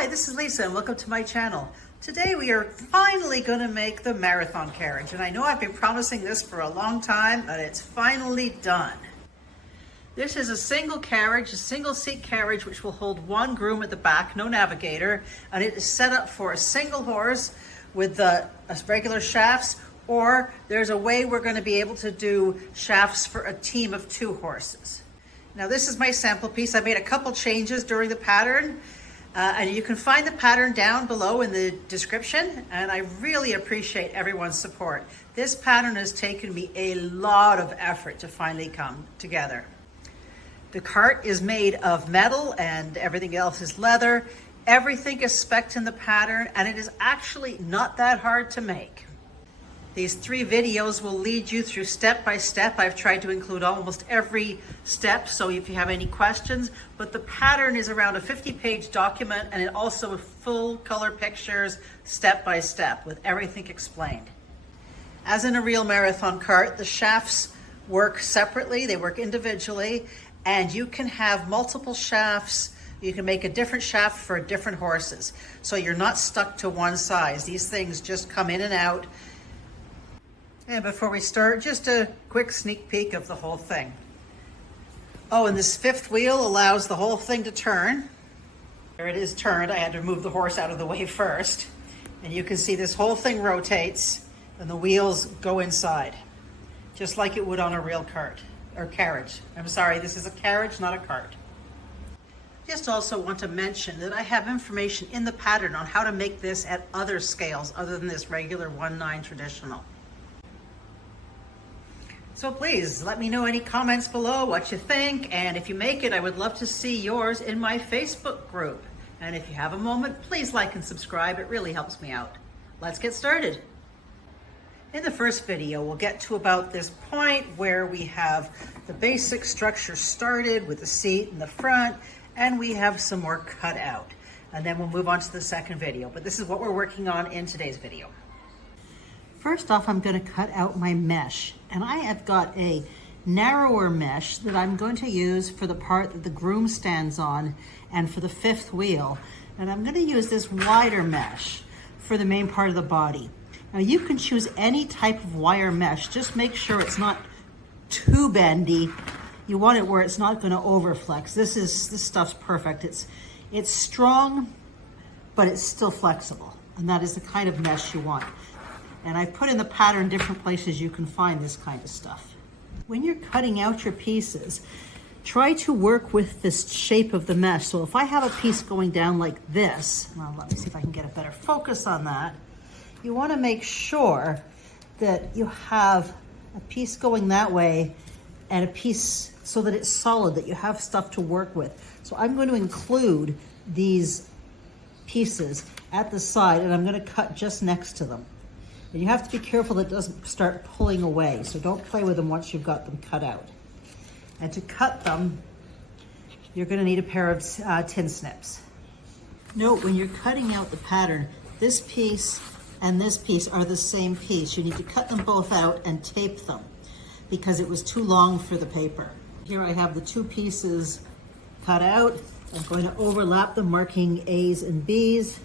Hi, this is Lisa and welcome to my channel. Today we are finally going to make the marathon carriage, and I know I've been promising this for a long time, but it's finally done. This is a single carriage, a single seat carriage, which will hold one groom at the back, no navigator, and it is set up for a single horse with the regular shafts, or there's a way we're going to be able to do shafts for a team of 2 horses. Now this is my sample piece. I made a couple changes during the pattern. And you can find the pattern down below in the description, and I really appreciate everyone's support. This pattern has taken me a lot of effort to finally come together. The cart is made of metal and everything else is leather. Everything is spec'd in the pattern, and it is actually not that hard to make. These 3 videos will lead you through step by step. I've tried to include almost every step, so if you have any questions, but the pattern is around a 50-page document, and it also has full color pictures, step by step, with everything explained. As in a real marathon cart, the shafts work separately, they work individually, and you can have multiple shafts. You can make a different shaft for different horses, so you're not stuck to one size. These things just come in and out. And before we start, just a quick sneak peek of the whole thing. Oh, and this 5th wheel allows the whole thing to turn. There it is turned. I had to move the horse out of the way first. And you can see this whole thing rotates and the wheels go inside, just like it would on a real cart or carriage. I'm sorry, this is a carriage, not a cart. Just also want to mention that I have information in the pattern on how to make this at other scales other than this regular 1/9 traditional. So please let me know any comments below, what you think, and if you make it, I would love to see yours in my Facebook group. And if you have a moment, please like and subscribe. It really helps me out. Let's get started. In the first video, we'll get to about this point where we have the basic structure started with the seat in the front, and we have some more cut out. And then we'll move on to the second video, but this is what we're working on in today's video. First off, I'm going to cut out my mesh, and I have got a narrower mesh that I'm going to use for the part that the groom stands on and for the 5th wheel. And I'm going to use this wider mesh for the main part of the body. Now you can choose any type of wire mesh, just make sure it's not too bendy. You want it where it's not going to overflex. This stuff's perfect. It's strong, but it's still flexible, and that is the kind of mesh you want. And I've put in the pattern different places you can find this kind of stuff. When you're cutting out your pieces, try to work with this shape of the mesh. So if I have a piece going down like this, well, let me see if I can get a better focus on that. You want to make sure that you have a piece going that way and a piece so that it's solid, that you have stuff to work with. So I'm going to include these pieces at the side, and I'm going to cut just next to them. And you have to be careful that it doesn't start pulling away, so don't play with them once you've got them cut out. And to cut them, you're going to need a pair of tin snips. Note, when you're cutting out the pattern, this piece and this piece are the same piece. You need to cut them both out and tape them because it was too long for the paper. Here I have the 2 pieces cut out. I'm going to overlap them, marking A's and B's,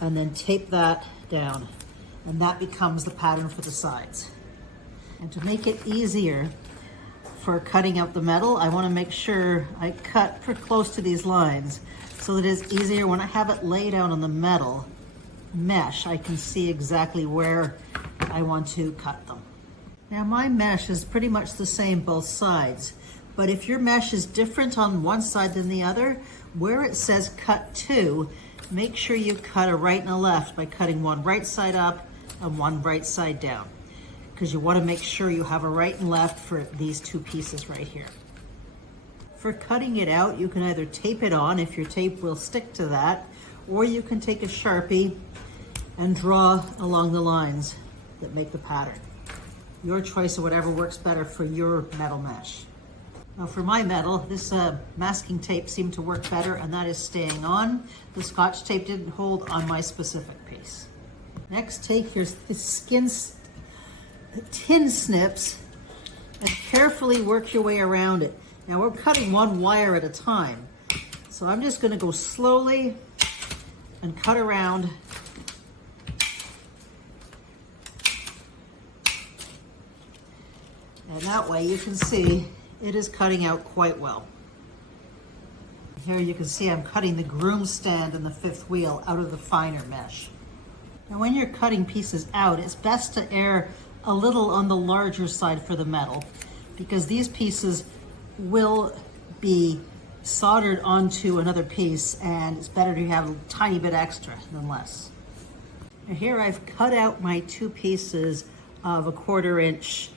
and then tape that down. And that becomes the pattern for the sides. And to make it easier for cutting out the metal, I want to make sure I cut pretty close to these lines so that it's easier when I have it laid out on the metal mesh. I can see exactly where I want to cut them. Now my mesh is pretty much the same both sides, but if your mesh is different on one side than the other, where it says cut 2, make sure you cut a right and a left by cutting one right side up and one right side down, because you want to make sure you have a right and left for these 2 pieces right here. For cutting it out, you can either tape it on if your tape will stick to that, or you can take a Sharpie and draw along the lines that make the pattern. Your choice of whatever works better for your metal mesh. Now for my metal, this masking tape seemed to work better, and that is staying on. The Scotch tape didn't hold on my specific piece. Next, take your tin snips and carefully work your way around it. Now we're cutting one wire at a time, so I'm just going to go slowly and cut around. And that way you can see it is cutting out quite well. Here you can see I'm cutting the groom stand and the fifth wheel out of the finer mesh. Now when you're cutting pieces out, it's best to err a little on the larger side for the metal, because these pieces will be soldered onto another piece, and it's better to have a tiny bit extra than less. Now here I've cut out my two pieces of a 1/4 inch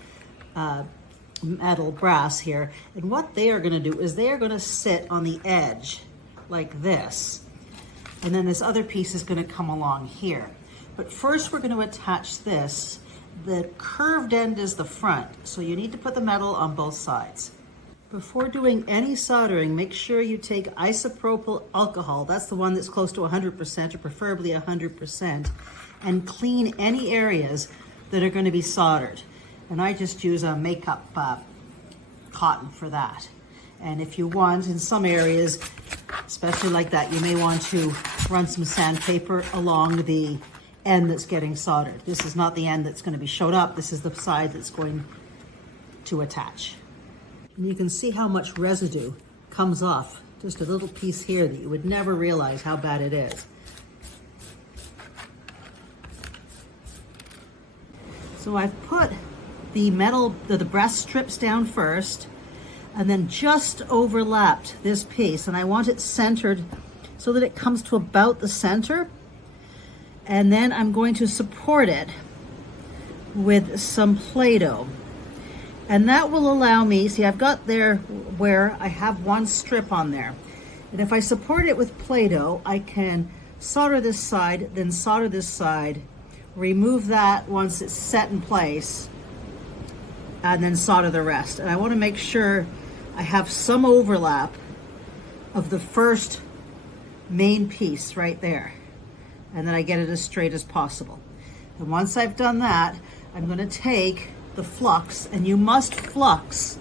metal brass here, and what they are going to do is they are going to sit on the edge like this, and then this other piece is going to come along here. But first we're going to attach this. The curved end is the front, so you need to put the metal on both sides. Before doing any soldering, make sure you take isopropyl alcohol, that's the one that's close to 100% or preferably 100%, and clean any areas that are going to be soldered. And I just use a makeup cotton for that. And if you want, in some areas, especially like that, you may want to run some sandpaper along the end that's getting soldered. This is not the end that's going to be showed up. This is the side that's going to attach. And you can see how much residue comes off. Just a little piece here that you would never realize how bad it is. So I've put the metal, the brass strips down first, and then just overlapped this piece, and I want it centered so that it comes to about the center. And then I'm going to support it with some Play-Doh. And that will allow me, see I've got there where I have one strip on there. And if I support it with Play-Doh, I can solder this side, then solder this side, remove that once it's set in place, and then solder the rest. And I want to make sure I have some overlap of the first main piece right there. And then I get it as straight as possible. And once I've done that, I'm going to take the flux, and you must flux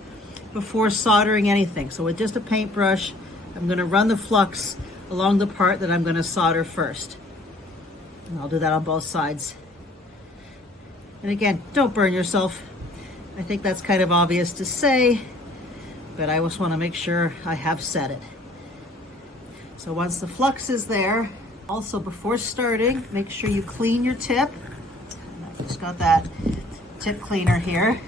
before soldering anything. So with just a paintbrush, I'm going to run the flux along the part that I'm going to solder first. And I'll do that on both sides. And again, don't burn yourself. I think that's kind of obvious to say, but I just want to make sure I have set it. So once the flux is there, also before starting, make sure you clean your tip. I've just got that tip cleaner here,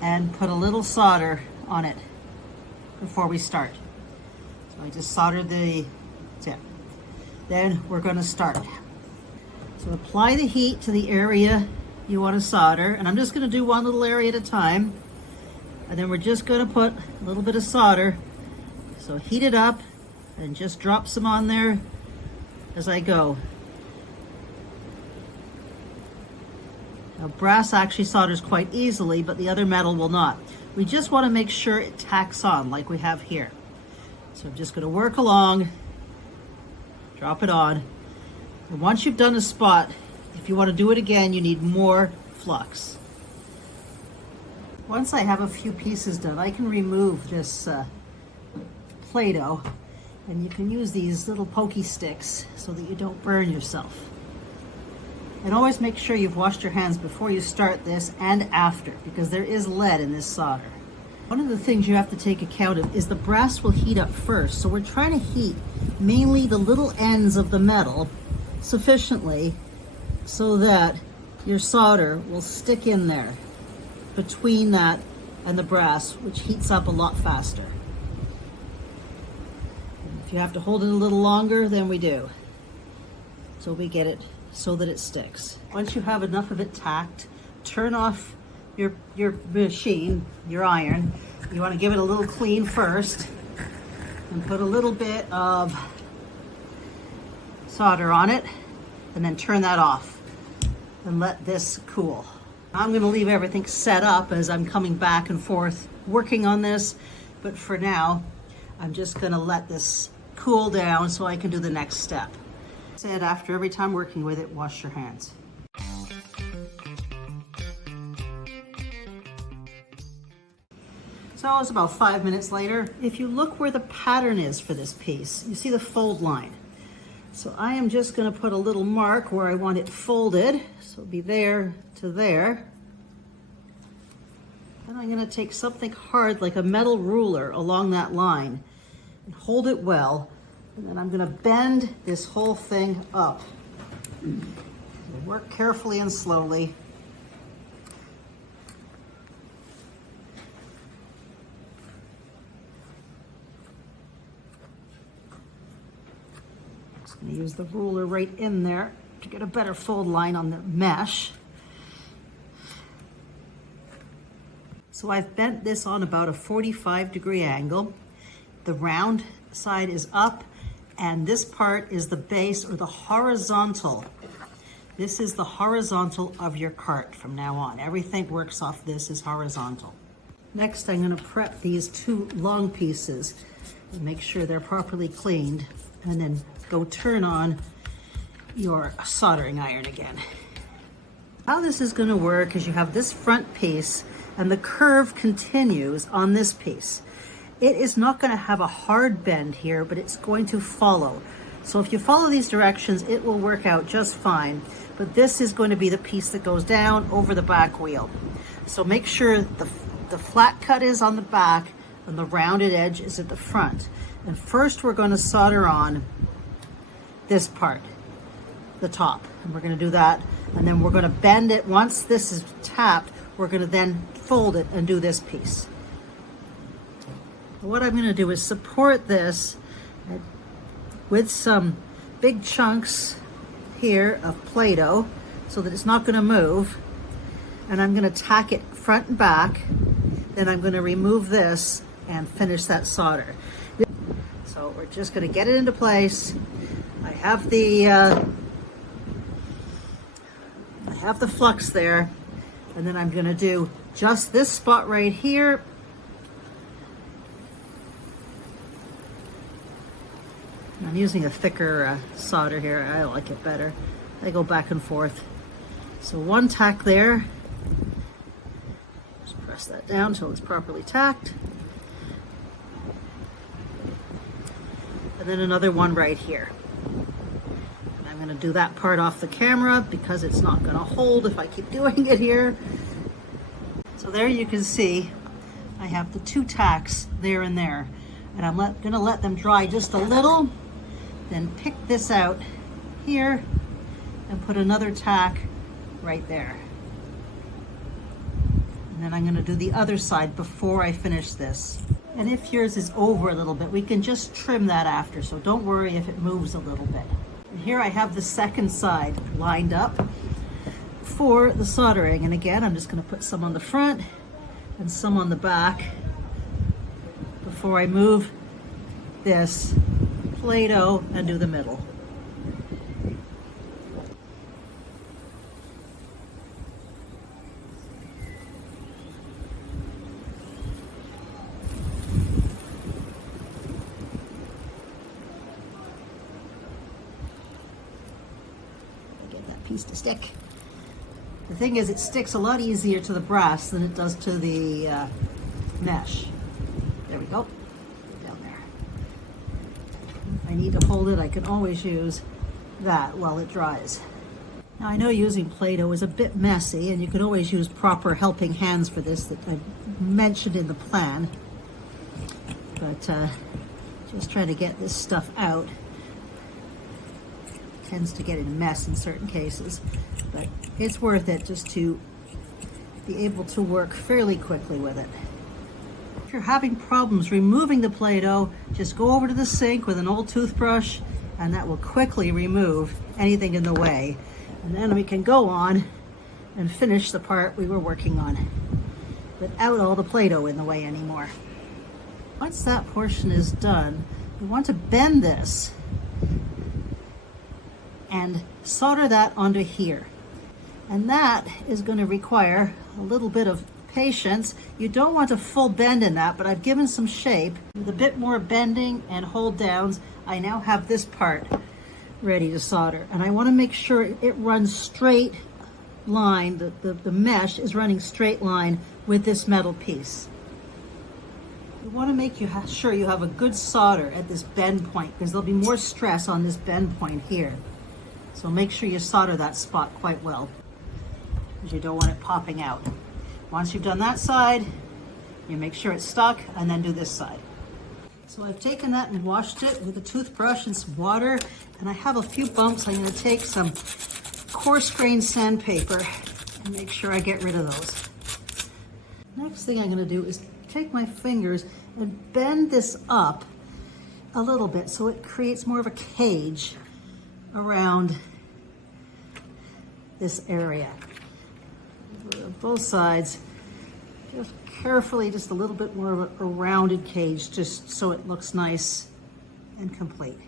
and put a little solder on it before we start. So I just soldered the tip. Then we're going to start. So apply the heat to the area you want to solder, and I'm just going to do one little area at a time, and then we're just going to put a little bit of solder. So heat it up and just drop some on there as I go. Now, brass actually solders quite easily, but the other metal will not. We just want to make sure it tacks on like we have here. So I'm just going to work along, drop it on. And once you've done a spot, if you want to do it again, you need more flux. Once I have a few pieces done, I can remove this Play-Doh, and you can use these little pokey sticks so that you don't burn yourself. And always make sure you've washed your hands before you start this and after, because there is lead in this solder. One of the things you have to take account of is the brass will heat up first. So we're trying to heat mainly the little ends of the metal sufficiently so that your solder will stick in there between that and the brass, which heats up a lot faster. If you have to hold it a little longer, then we do. So we get it so that it sticks. Once you have enough of it tacked, turn off your machine, your iron. You want to give it a little clean first and put a little bit of solder on it, and then turn that off and let this cool. I'm going to leave everything set up as I'm coming back and forth working on this, but for now I'm just going to let this cool down so I can do the next step. Said after every time working with it, wash your hands. So it's about 5 minutes later. If you look where the pattern is for this piece, you see the fold line. So I am just going to put a little mark where I want it folded. So it'll be there to there. Then I'm going to take something hard like a metal ruler along that line and hold it well. And then I'm going to bend this whole thing up. Work carefully and slowly. Just going to use the ruler right in there to get a better fold line on the mesh. So I've bent this on about a 45-degree angle. The round side is up, and this part is the base or the horizontal. This is the horizontal of your cart from now on. Everything works off this is horizontal. Next, I'm going to prep these two long pieces and make sure they're properly cleaned, and then go turn on your soldering iron again. How this is going to work is you have this front piece and the curve continues on this piece. It is not going to have a hard bend here, but it's going to follow. So if you follow these directions, it will work out just fine. But this is going to be the piece that goes down over the back wheel. So make sure the flat cut is on the back and the rounded edge is at the front. And first we're going to solder on this part, the top. And we're going to do that. And then we're going to bend it. Once this is tapped, we're going to then fold it and do this piece. What I'm going to do is support this with some big chunks here of Play-Doh so that it's not going to move. And I'm going to tack it front and back. Then I'm going to remove this and finish that solder. So we're just going to get it into place. I have the flux there, and then I'm going to do just this spot right here. I'm using a thicker solder here. I like it better. I go back and forth. So one tack there. Just press that down until it's properly tacked. And then another one right here. And I'm going to do that part off the camera because it's not going to hold if I keep doing it here. So there you can see I have the two tacks there and there. And I'm going to let them dry just a little. Then pick this out here and put another tack right there. And then I'm going to do the other side before I finish this. And if yours is over a little bit, we can just trim that after, so don't worry if it moves a little bit. And here I have the second side lined up for the soldering. And again, I'm just going to put some on the front and some on the back before I move this Play-Doh and do the middle. Get that piece to stick. The thing is, it sticks a lot easier to the brass than it does to the mesh. There we go. I need to hold it, I can always use that while it dries. Now I know using Play-Doh is a bit messy, and you can always use proper helping hands for this that I mentioned in the plan. But just trying to get this stuff out. It tends to get in a mess in certain cases, but it's worth it just to be able to work fairly quickly with it. If you're having problems removing the Play-Doh, just go over to the sink with an old toothbrush, and that will quickly remove anything in the way. And then we can go on and finish the part we were working on without all the Play-Doh in the way anymore. Once that portion is done, we want to bend this and solder that onto here. And that is going to require a little bit of patience. You don't want a full bend in that, but I've given some shape. With a bit more bending and hold downs, I now have this part ready to solder. And I want to make sure it runs straight line, the mesh is running straight line with this metal piece. You want to make sure you have a good solder at this bend point because there'll be more stress on this bend point here. So make sure you solder that spot quite well because you don't want it popping out. Once you've done that side, you make sure it's stuck and then do this side. So I've taken that and washed it with a toothbrush and some water, and I have a few bumps. I'm going to take some coarse grained sandpaper and make sure I get rid of those. Next thing I'm going to do is take my fingers and bend this up a little bit so it creates more of a cage around this area. Both sides, just carefully, just a little bit more of a rounded cage, just so it looks nice and complete.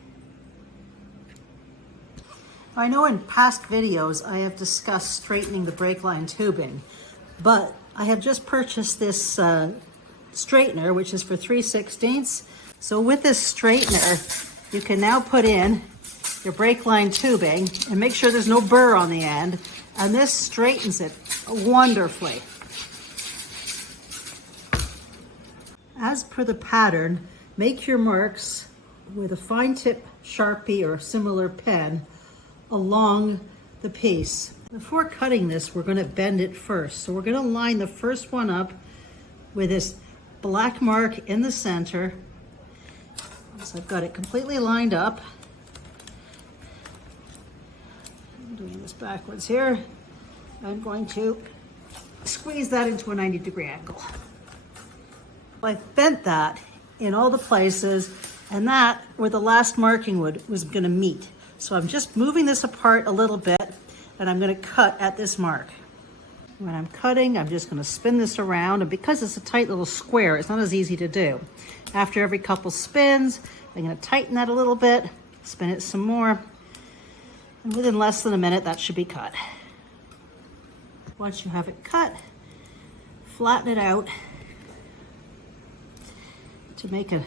I know in past videos I have discussed straightening the brake line tubing, but I have just purchased this straightener, which is for 3/16. So with this straightener, you can now put in your brake line tubing and make sure there's no burr on the end, and this straightens it wonderfully. As per the pattern, make your marks with a fine tip Sharpie or similar pen along the piece. Before cutting this, we're going to bend it first. So we're going to line the first one up with this black mark in the center. So I've got it completely lined up. I'm doing this backwards here. I'm going to squeeze that into a 90-degree angle. I've bent that in all the places, and that where the last marking wood was going to meet. So I'm just moving this apart a little bit, and I'm going to cut at this mark. When I'm cutting, I'm just going to spin this around, and because it's a tight little square, it's not as easy to do. After every couple spins, I'm going to tighten that a little bit, spin it some more, and within less than a minute, that should be cut. Once you have it cut, flatten it out to make a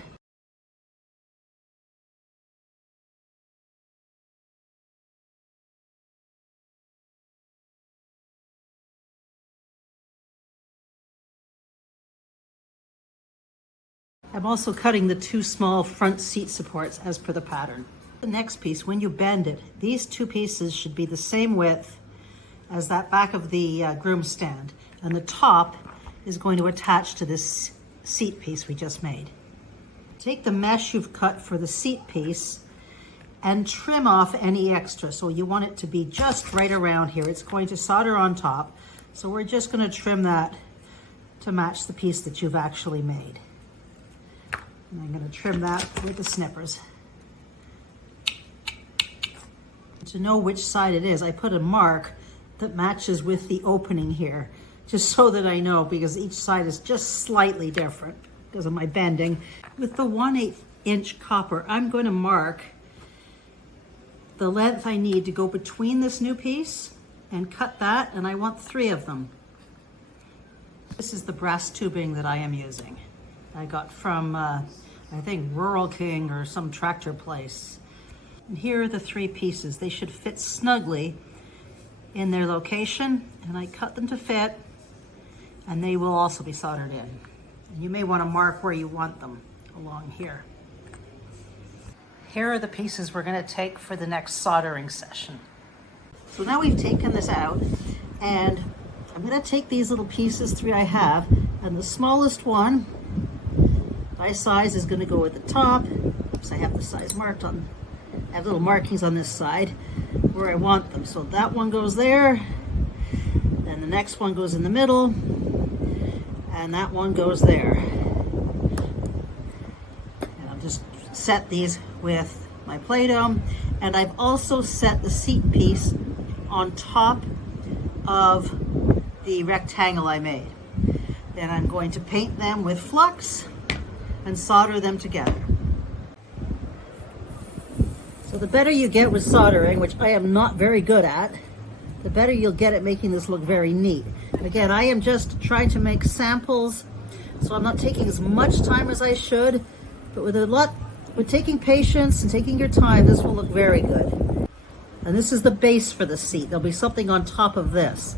I'm also cutting the two small front seat supports as per the pattern. The next piece, when you bend it, these two pieces should be the same width as that back of the groom stand, and the top is going to attach to this seat piece we just made. Take the mesh you've cut for the seat piece and trim off any extra. So you want it to be just right around here. It's going to solder on top. So we're just going to trim that to match the piece that you've actually made. And I'm going to trim that with the snippers. To know which side it is, I put a mark that matches with the opening here, just so that I know, because each side is just slightly different because of my bending. With the 1/8 inch copper, I'm going to mark the length I need to go between this new piece and cut that, and I want 3 of them. This is the brass tubing that I am using. I got from, I think, Rural King or some tractor place. And here are the 3 pieces. They should fit snugly in their location, and I cut them to fit, and they will also be soldered in. And you may want to mark where you want them along here. Here are the pieces we're going to take for the next soldering session. So now we've taken this out, and I'm going to take these little pieces, 3 I have, and the smallest one by size is going to go at the top. Oops, I have the size marked on, I have little markings on this side where I want them. So that one goes there, then the next one goes in the middle, and that one goes there. And I'll just set these with my Play-Doh, and I've also set the seat piece on top of the rectangle I made. Then I'm going to paint them with flux and solder them together. So the better you get with soldering, which I am not very good at, the better you'll get at making this look very neat. Again, I am just trying to make samples, so I'm not taking as much time as I should, but with taking patience and taking your time, this will look very good. And this is the base for the seat. There'll be something on top of this.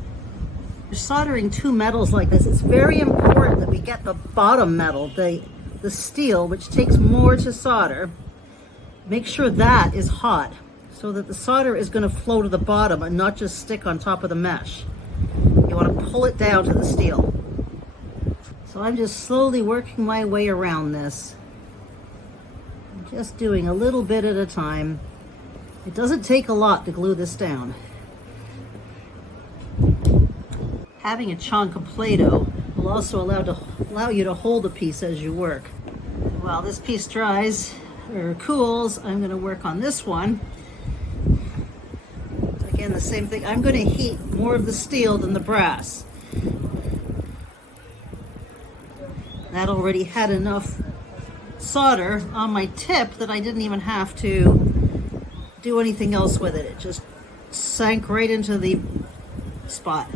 You're soldering 2 metals like this, it's very important that we get the bottom metal, the the steel, which takes more to solder, make sure that is hot so that the solder is going to flow to the bottom and not just stick on top of the mesh. You want to pull it down to the steel. So I'm just slowly working my way around this. I'm just doing a little bit at a time. It doesn't take a lot to glue this down. Having a chunk of Play-Doh will also allow you to hold a piece as you work. While this piece dries or cools, I'm going to work on this one. Again, the same thing. I'm going to heat more of the steel than the brass. That already had enough solder on my tip that I didn't even have to do anything else with it. It just sank right into the spot.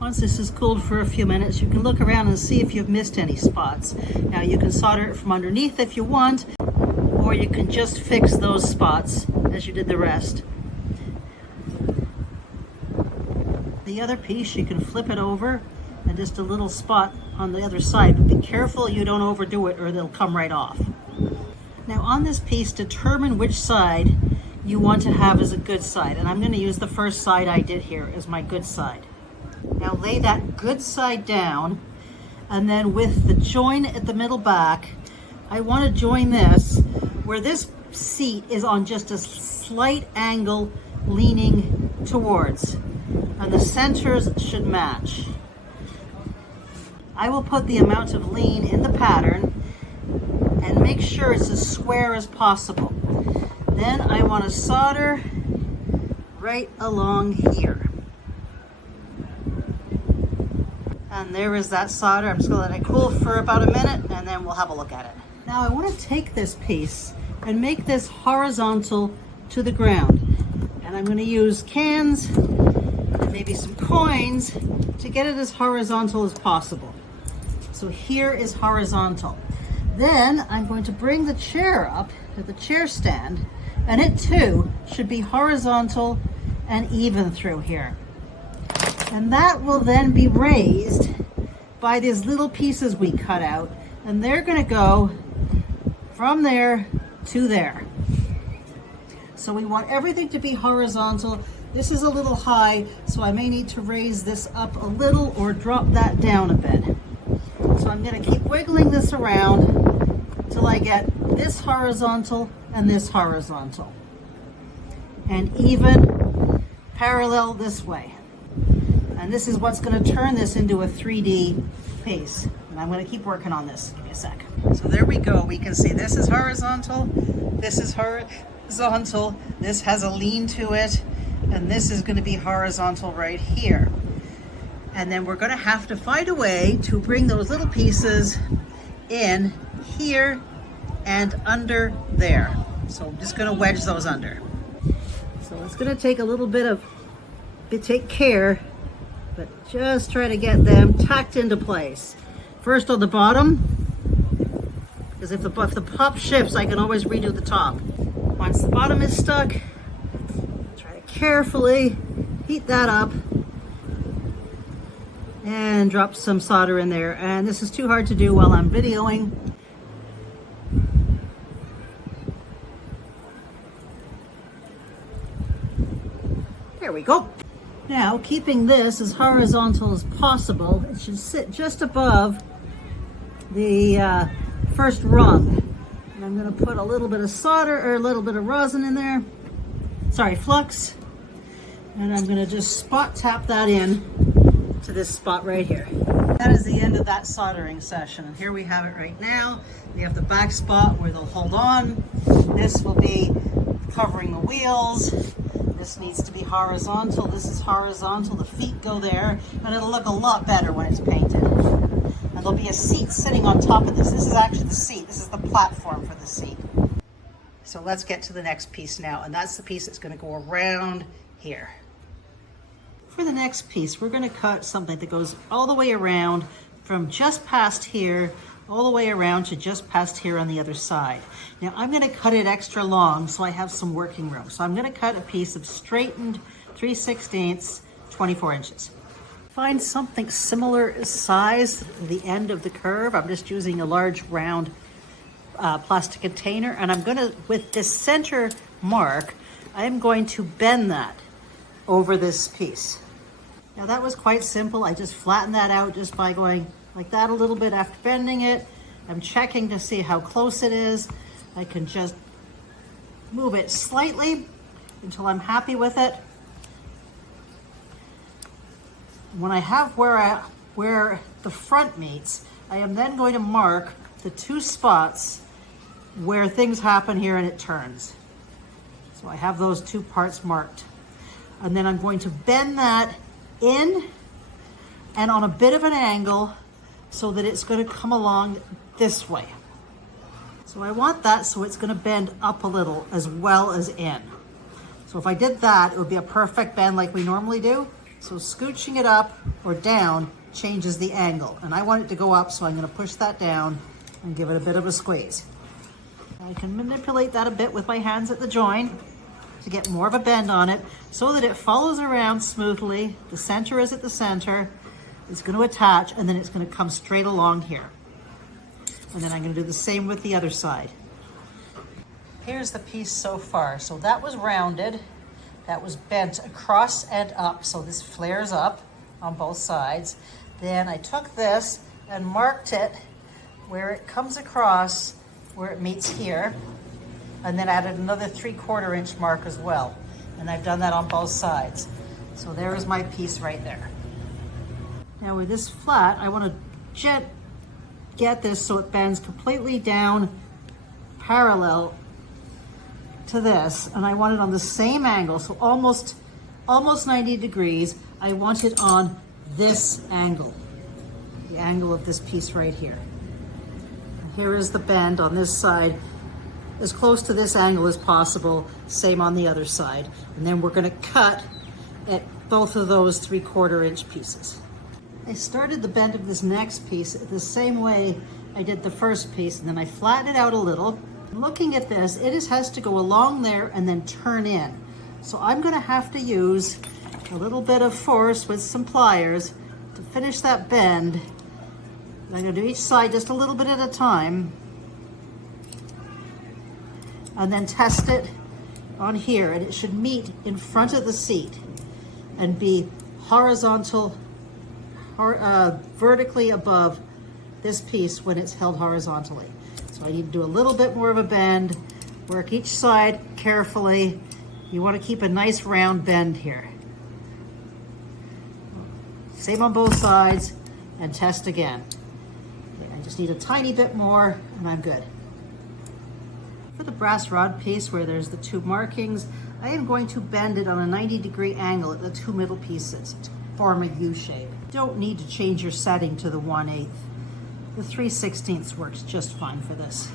Once this is cooled for a few minutes, you can look around and see if you've missed any spots. Now you can solder it from underneath if you want, or you can just fix those spots as you did the rest. The other piece, you can flip it over and just a little spot on the other side, but be careful you don't overdo it or they'll come right off. Now on this piece, determine which side you want to have as a good side, and I'm going to use the first side I did here as my good side. Now lay that good side down, and then with the join at the middle back, I want to join this where this seat is on just a slight angle leaning towards, and the centers should match. I will put the amount of lean in the pattern and make sure it's as square as possible. Then I want to solder right along here. And there is that solder. I'm just going to let it cool for about a minute and then we'll have a look at it. Now I want to take this piece and make this horizontal to the ground. And I'm going to use cans and maybe some coins to get it as horizontal as possible. So here is horizontal. Then I'm going to bring the chair up to the chair stand, and it too should be horizontal and even through here. And that will then be raised by these little pieces we cut out, and they're going to go from there to there. So we want everything to be horizontal. This is a little high, so I may need to raise this up a little or drop that down a bit. So I'm going to keep wiggling this around till I get this horizontal and this horizontal. And even parallel this way. And this is what's going to turn this into a 3D piece. And I'm going to keep working on this. Give me a sec. So there we go. We can see this is horizontal. This is horizontal. This has a lean to it. And this is going to be horizontal right here. And then we're going to have to find a way to bring those little pieces in here and under there. So I'm just going to wedge those under. So it's going to take a little bit of take care, but just try to get them tucked into place. First on the bottom, because if the pop shifts, I can always redo the top. Once the bottom is stuck, try to carefully heat that up and drop some solder in there. And this is too hard to do while I'm videoing. There we go. Now, keeping this as horizontal as possible, it should sit just above the first rung. And I'm going to put a little bit of solder or a little bit of rosin in there. Sorry, flux. And I'm going to just spot tap that in to this spot right here. That is the end of that soldering session. And here we have it right now. We have the back spot where they'll hold on. This will be covering the wheels. This needs to be horizontal. This is horizontal. The feet go there, and it'll look a lot better when it's painted. And there'll be a seat sitting on top of this. This is actually the seat. This is the platform for the seat. So let's get to the next piece now, and that's the piece that's going to go around here. For the next piece, we're going to cut something that goes all the way around from just past here all the way around to just past here on the other side. Now I'm going to cut it extra long so I have some working room. So I'm going to cut a piece of straightened 3/16, 24 inches. Find something similar size to the end of the curve. I'm just using a large round plastic container, and I'm gonna, with this center mark, I'm going to bend that over this piece. Now that was quite simple. I just flattened that out just by going like that a little bit after bending it. I'm checking to see how close it is. I can just move it slightly until I'm happy with it. When I have where the front meets, I am then going to mark the 2 spots where things happen here and it turns. So I have those 2 parts marked. And then I'm going to bend that in and on a bit of an angle so that it's going to come along this way. So I want that so it's going to bend up a little as well as in. So if I did that, it would be a perfect bend like we normally do. So scooching it up or down changes the angle. And I want it to go up, so I'm going to push that down and give it a bit of a squeeze. I can manipulate that a bit with my hands at the joint to get more of a bend on it so that it follows around smoothly. The center is at the center. It's going to attach, and then it's going to come straight along here. And then I'm going to do the same with the other side. Here's the piece so far. So that was rounded. That was bent across and up. So this flares up on both sides. Then I took this and marked it where it comes across, where it meets here. And then added another 3/4 inch mark as well. And I've done that on both sides. So there is my piece right there. Now with this flat, I want to get this so it bends completely down parallel to this, and I want it on the same angle, so almost 90 degrees. I want it on this angle, the angle of this piece right here. And here is the bend on this side, as close to this angle as possible, same on the other side. And then we're going to cut at both of those 3/4 inch pieces. I started the bend of this next piece the same way I did the first piece, and then I flattened it out a little. Looking at this, it has to go along there and then turn in. So I'm going to have to use a little bit of force with some pliers to finish that bend. I'm going to do each side just a little bit at a time, and then test it on here, and it should meet in front of the seat and be horizontal, vertically above this piece when it's held horizontally. So I need to do a little bit more of a bend, work each side carefully. You want to keep a nice round bend here. Same on both sides, and test again. Okay, I just need a tiny bit more and I'm good. For the brass rod piece where there's the 2 markings, I am going to bend it on a 90-degree angle at the 2 middle pieces to form a U shape. Don't need to change your setting to the 1/8. The 3/16 works just fine for this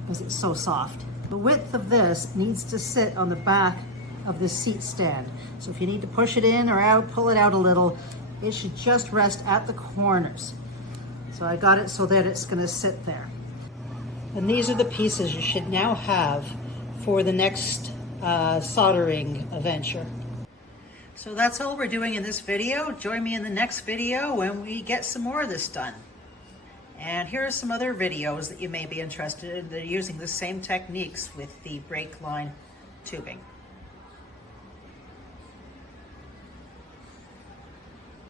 because it's so soft. The width of this needs to sit on the back of the seat stand. So if you need to push it in or out, pull it out a little, it should just rest at the corners. So I got it so that it's going to sit there. And these are the pieces you should now have for the next soldering adventure. So that's all we're doing in this video. Join me in the next video when we get some more of this done. And here are some other videos that you may be interested in. They're using the same techniques with the brake line tubing.